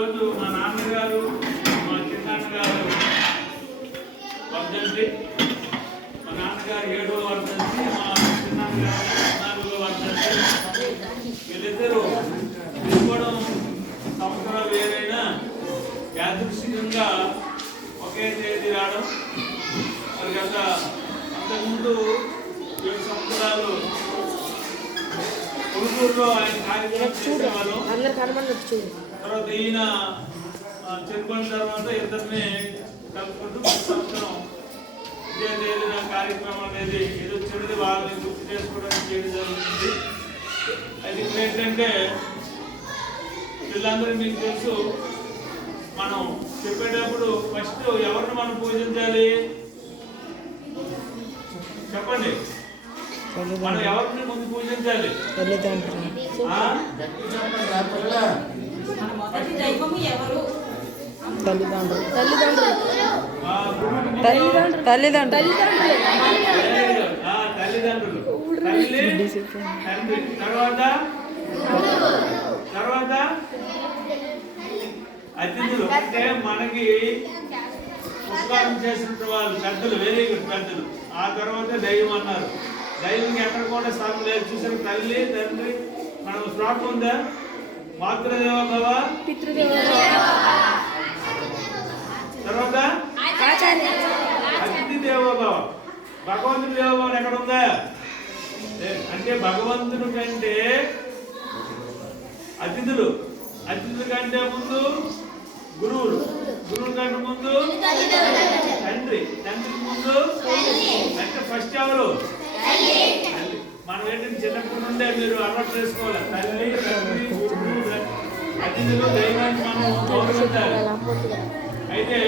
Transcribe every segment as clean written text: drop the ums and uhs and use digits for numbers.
రోజు మా నాన్నగారు మా చిన్నాన్నగారు వర్ధంతి. మా నాన్నగారు 7వ వర్ధంతి, మా చిన్నాన్నగారు 14వ వర్ధంతి. వీళ్ళిద్దరూ తీసుకోవడం సంవత్సరాలు వేరైనా యాదృశ్చికంగా ఒకే తేదీ రావడం. మరి అంతకుముందు 7 సంవత్సరాలు కొనుగోలులో ఆయన కార్యక్రమం చేసేవాళ్ళు. తర్వాత ఈయన చనిపోయిన తర్వాత ఇద్దరిని కలుపుకుంటూ సంవత్సరం ఇదే తేదీన కార్యక్రమం అనేది ఏదో చెడుది వాళ్ళని గుర్తు చేసుకోవడానికి చేయడం జరుగుతుంది. అది ఇప్పుడు ఏంటంటే వీళ్ళందరూ మీకు తెలుసు, మనం చెప్పేటప్పుడు ఫస్ట్ ఎవరిని మనం పూజించాలి చెప్పండి. మనం ఎవరిని ముందు పూజించాలి? తల్లిదండ్రులు తర్వాత అతిథులు. అంటే మనకి ఉపకారం చేసిన వాళ్ళు పెద్దలు, వెరీ గుడ్ పెద్దలు. ఆ తర్వాత దైవం అన్నారు. దైవంకి ఎక్కడ కూడా స్థానం లేదు. చూసారు, తల్లి తండ్రి. మనం శ్లోకం ఉందా? మాతృదేవ భవ, తర్వాత అతిథి దేవోభవ. భగవంతుడి దేవోభవం ఎక్కడ ఉందా? అంటే భగవంతుడి కంటే అతిథులు, అతిథుల కంటే ముందు గురువులు, గురువుల కంటే ముందు తండ్రి, తండ్రికి ముందు అంటే ఫస్ట్ ఎవరు? మనం ఏంటంటే చిన్నప్పటి నుండే మీరు అలవాటు చేసుకోవాలి. తల్లి, తండ్రి, గురువు, అతిథులు, దైవాన్ని మనం గౌరవించాలి. అయితే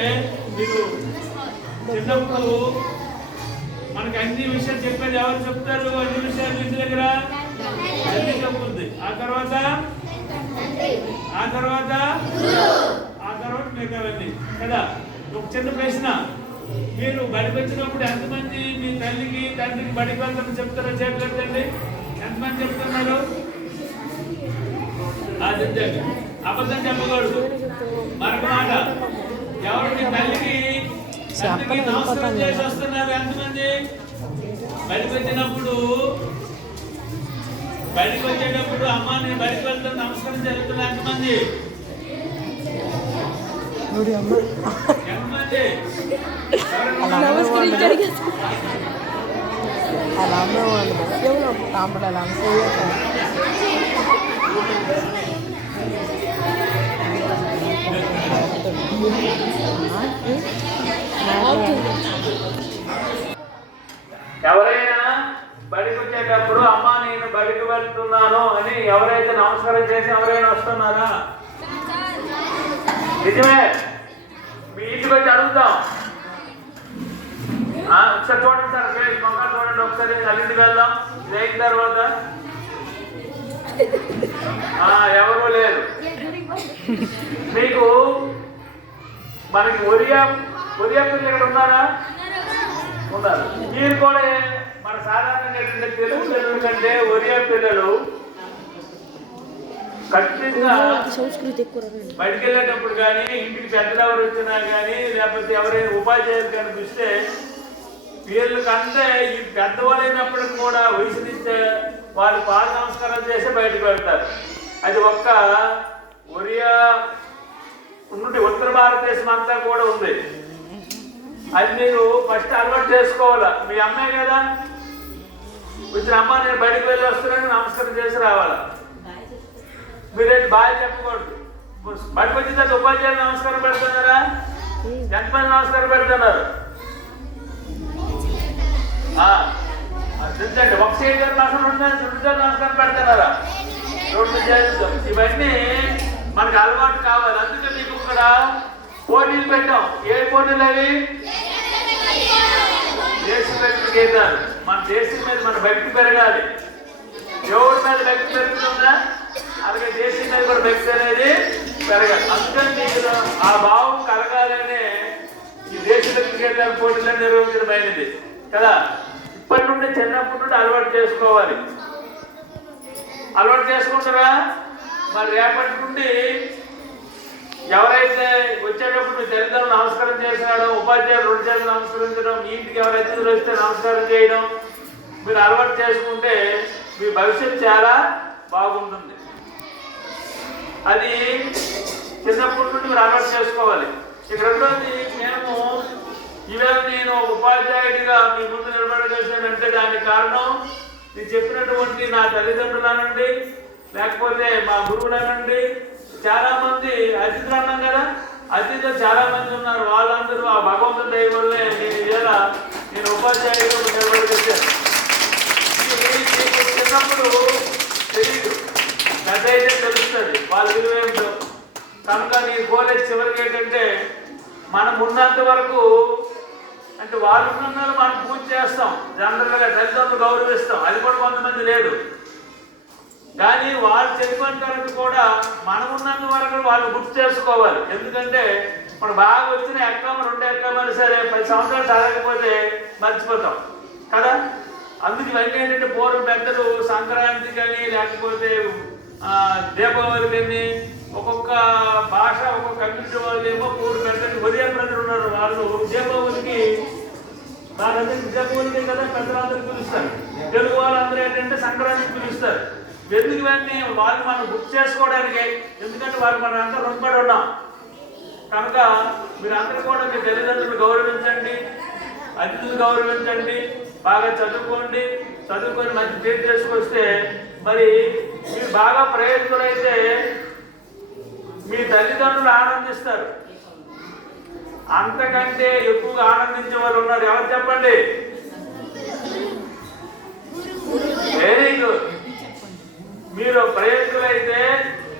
మీరు చిన్నప్పుడు మనకి అన్ని విషయాలు చెప్పేది ఎవరు చెప్తారు? అన్ని విషయాలు ఇంటి దగ్గర తల్లి చెప్తుంది. ఆ తర్వాత మిగతావన్నీ కదా. ఒక చిన్న ప్రశ్న, మీరు బడికి వచ్చినప్పుడు ఎంతమంది మీ తల్లికి తండ్రికి బడికి వెళ్తామని చెప్తారో చేతులండి. ఎంతమంది చెప్తున్నారు? అది అబద్ధం చెప్పకూడదు. మరొక మాట, ఎవరు మీ తల్లికి తండ్రికి నమస్కారం చేసి వస్తున్నారు? ఎంతమంది? బడికి వచ్చేటప్పుడు అమ్మ నేను బడికి వెళ్తాను నమస్కారం జరుగుతున్నా ఎంతమంది? ఎంతమంది? ఎవరైనా బడికి వచ్చేటప్పుడు అమ్మ నేను బడికి వెళ్తున్నాను అని ఎవరైతే నమస్కారం చేసి ఎవరైనా వస్తున్నారా? నిజమే. మీ ఇంటికి వచ్చి అడుగుతాం. ఒకసారి చూడండి సార్, మొక్కలు చూడండి ఒకసారి. అల్లింటికి వెళ్దాం. ఇది అయిన తర్వాత ఎవరూ లేరు. మీకు మనకి ఒరియా పిల్లలు ఇక్కడ ఉన్నారా? ఉన్నారు. మీరు కూడా మన సాధారణంగా తెలుగు పిల్లల కంటే ఒరియా పిల్లలు ఖచ్చితంగా బయటికి వెళ్ళేటప్పుడు కానీ, ఇంటికి పెద్దలు ఎవరు వచ్చినా కానీ, లేకపోతే ఎవరైనా ఉపాధ్యాయులు కనిపిస్తే వీళ్ళకంటే ఈ పెద్దవాళ్ళు అయినప్పటికి కూడా వయసునిచ్చే వాళ్ళు పాద నమస్కారం చేసి బయటకు వెళ్తారు. అది ఒక్క ఒరియా ఉన్నట్టు ఉత్తర భారతదేశం అంతా కూడా ఉంది. అది మీరు ఫస్ట్ అలవాటు చేసుకోవాలా. మీ అమ్మాయి కదా వచ్చిన అమ్మ నేను బయటకు వెళ్ళి వస్తున్నాను నమస్కారం చేసి రావాలా. మీరేంటి బాగా చెప్పకూడదు. బయటకు వచ్చిన తర్వాత ఉపాధ్యాయులు నమస్కారం పెడుతున్నారా? ఎంతమంది నమస్కారం పెడుతున్నారు? ఒక సైడ్ నమస్కారం పెడుతున్నారా? 2 చేతులతో. ఇవన్నీ మనకు అలవాటు కావాలి. అందుకే మీకు ఇక్కడ పోటీలు పెట్టాం. ఏ పోటీలు అవి? దేశభక్తి గీతాలు. మన దేశం మీద మన భక్తి పెరగాలి. దేవుడి మీద భక్తి పెరుగుతుందా? అలాగే దేశం మీద కూడా భక్తి అనేది పెరగాలి. అందుకని మీకు ఆ భావం కలగాలనే ఈ దేశభక్తి గీతాల పోటీలను నిర్వహించడమైనది కదా. ఇప్పటి నుండి చిన్నప్పటి నుండి అలవాటు చేసుకోవాలి. అలవాటు చేసుకుంటారా? మరి రేపటి నుండి ఎవరైతే వచ్చేటప్పుడు మీ తల్లిదండ్రులు నమస్కారం చేసినాడో, ఉపాధ్యాయులు 2 చేతులు నమస్కరించడం, మీ ఇంటికి ఎవరు అతిథులు వస్తే నమస్కారం చేయడం మీరు అలవాటు చేసుకుంటే మీ భవిష్యత్తు చాలా బాగుంటుంది. అది చిన్నప్పటి నుండి మీరు అలవాటు చేసుకోవాలి. ఇక రెండోది, నేను ఉపాధ్యాయుడిగా మీ ముందు నిలబడగలిగానంటే దానికి కారణం నేను చెప్పినటువంటి నా తల్లిదండ్రులనండి, లేకపోతే మా గురువులనండి, చాలా మంది అతిథులు అన్నాం కదా, అతిథులు చాలా మంది ఉన్నారు. వాళ్ళందరూ ఆ భగవంతుడి దయ వల్లే నేను ఉపాధ్యాయుడిగా నిలబడగలిగాను. మీకు చిన్నప్పుడు తెలియదు, పెద్ద అయితే తెలుస్తుంది వాళ్ళ విలువ ఏమిటో. కనుక నీ కోలేజ్ చివరికి ఏంటంటే మనం ఉన్నంత వరకు, అంటే వాళ్ళు ఉన్నందులో మనం పూజ చేస్తాం, జనరల్గా తల్లిదండ్రులు గౌరవిస్తాం, అది కూడా కొంతమంది లేదు. కానీ వాళ్ళు చనిపోయిన తర్వాత కూడా మనం ఉన్నంత వరకు వాళ్ళు గుర్తు చేసుకోవాలి. ఎందుకంటే మనం బాగా వచ్చిన ఎక్కమ 2 ఎక్కమని సరే 10 సంవత్సరాలు చదవకపోతే మర్చిపోతాం కదా. అందుకు ఇవన్నీ ఏంటంటే పూర్వం పెద్దలు సంక్రాంతి కానీ లేకపోతే దీపావళి కానీ ఒక్కొక్క భాష ఒక్కొక్క కమ్యూనిటీ వాళ్ళు ఏమో 3 పెద్దలు ఒరియా ప్రజలు ఉన్నారు. వాళ్ళు దీపావళికి దీపావళికి కదా పెద్దలందరూ పిలుస్తారు. తెలుగు వాళ్ళందరూ ఏంటంటే సంక్రాంతికి పిలుస్తారు. ఎందుకు ఇవన్నీ వాళ్ళు మనం గుర్తు చేసుకోవడానికి, ఎందుకంటే వాళ్ళు మనం అంతా రుణపడి ఉన్నాం. కనుక మీరందరూ కూడా మీ తల్లిదండ్రులు గౌరవించండి, అతిథులు గౌరవించండి, బాగా చదువుకొని మంచి పేరు చేసుకొస్తే మరి మీరు బాగా ప్రయోజకులైతే మీ తల్లిదండ్రులు ఆనందిస్తారు. అంతకంటే ఎక్కువగా ఆనందించే వాళ్ళు ఉన్నారు. ఎవరు చెప్పండి? Very good. మీరు ప్రయోజకులైతే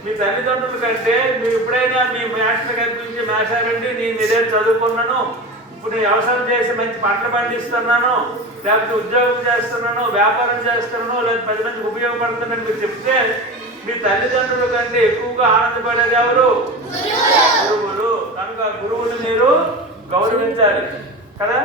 మీ తల్లిదండ్రుల కంటే మీరు ఎప్పుడైనా మీ మాస్టర్ కనిపించి మాస్టారండి నేను ఇదే చదువుకున్నాను, ఇప్పుడు నేను వ్యవసాయం చేసి మంచి పంటలు పండిస్తున్నాను, లేకపోతే ఉద్యోగం చేస్తున్నాను, వ్యాపారం చేస్తున్నాను, లేదా 10 మందికి ఉపయోగపడుతున్నాను మీరు చెప్తే మీ తల్లిదండ్రుల కంటే ఎక్కువగా ఆనందపడేది ఎవరు? గురువులు. కనుక గురువులు మీరు గౌరవించాలి కదా.